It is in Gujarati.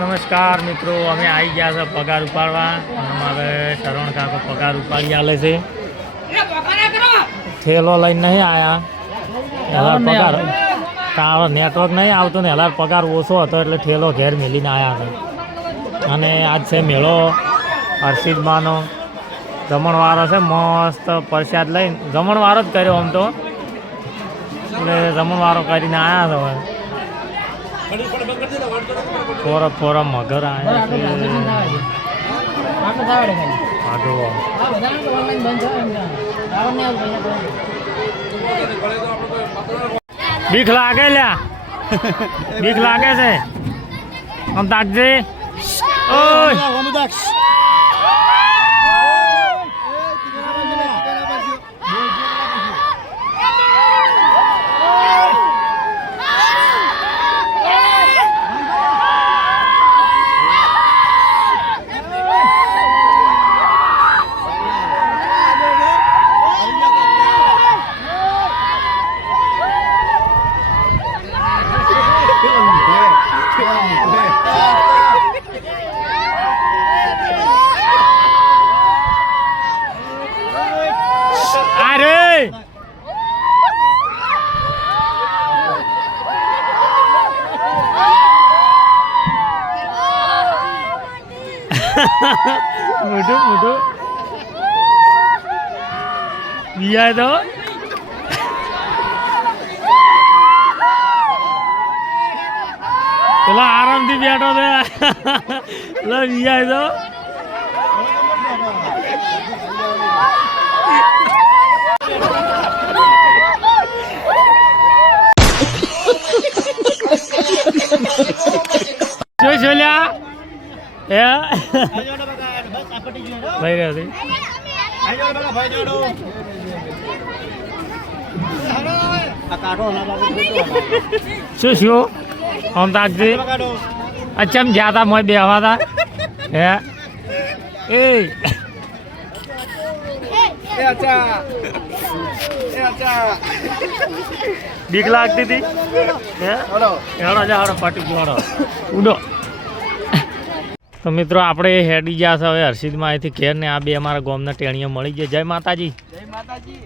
નમસ્કાર મિત્રો, અમે આવી ગયા છે પગાર ઉપાડવા. અમારે શરણ કાકો પગાર ઉપાડી આલે છે. થેલો લઈને નહીં આવ્યા. એલાર પગાર તારો નેટવર્ક નહીં આવતું ને એલાર પગાર ઓછો હતો એટલે ઠેલો ઘેર મેલીને આવ્યા છે. અને આજ છે મેળો હર્ષિદમાનો જમણવારો છે. મસ્ત પ્રસાદ લઈને જમણવારો જ કર્યો આમ તો, એટલે જમણવારો કરીને આવ્યા છે. ફોરા મગર આવ્યા છે. બીક લાગે લ્યા, બીક લાગે છે. આમ તાકજે. મોટું વિયા તો પેલા આરામથી બેઠો છે. પેલા વિયા તો શું છોલ્યા ભાઈ રહ્યા શું શું આમ તાકજી. અચ્છા જ્યાં હતા મોય બેહવા હતા હે એ બીક લાગતી હતી. હેડો ફાટી ગયો ઉડો. તો મિત્રો આપણે હેડી ગયા છે હવે હર્ષિદમાં અહીંથી ઘેર ને આ બે અમારા ગામના ટેણીઓ મળી ગયા. જય માતાજી. જય માતાજી.